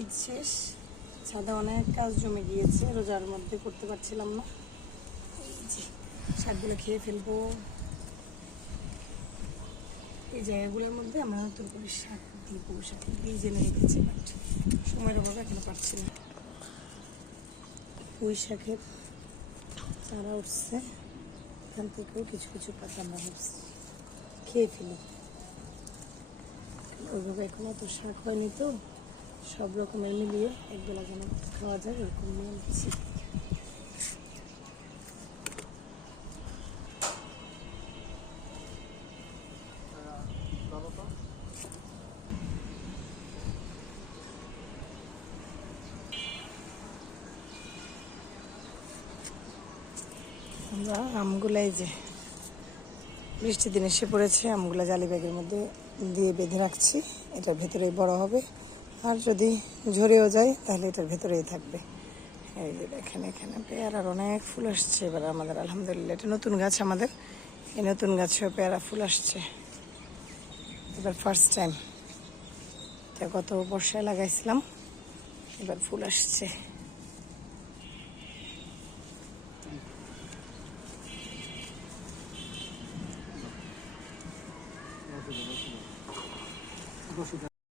ঈদ শেষ, ছাদে অনেক কাজ জমে গিয়েছে, রোজার মধ্যে করতে পারছিলাম না। এই যে শাকগুলো খেয়ে ফেলবো। এই জায়গাগুলোর মধ্যে আমরা নতুন করে শাক দিব, শাক দিয়ে জেনে রেখেছি, বাট সময়ের অভাবে এখনো পারছি না। পুঁই শাকের চারা উঠছে, এখান থেকেও কিছু কিছু পাতা আমরা খেয়ে ফেলি। ওইভাবে এখন অত শাক হয়নি, তো সব রকমের মিলিয়ে একবেলা যেন খাওয়া যায় এরকম নিয়ে নিচ্ছি। আমরা আমগুলাই যে বৃষ্টির দিন এসে পড়েছে, আমগুলা জালি ব্যাগের মধ্যে দিয়ে বেঁধে রাখছি। এটার ভেতরেই বড় হবে, আর যদি ঝরেও যায় তাহলে এটার ভেতরেই থাকবে। এই যে দেখেন, এখানে পেয়ারার অনেক ফুল আসছে এবার আমাদের, আলহামদুলিল্লাহ। এটা নতুন গাছ আমাদের, এই নতুন গাছেও পেয়ারা ফুল আসছে এবার ফার্স্ট টাইম। এটা গত বর্ষায় লাগাইছিলাম, এবার ফুল আসছে।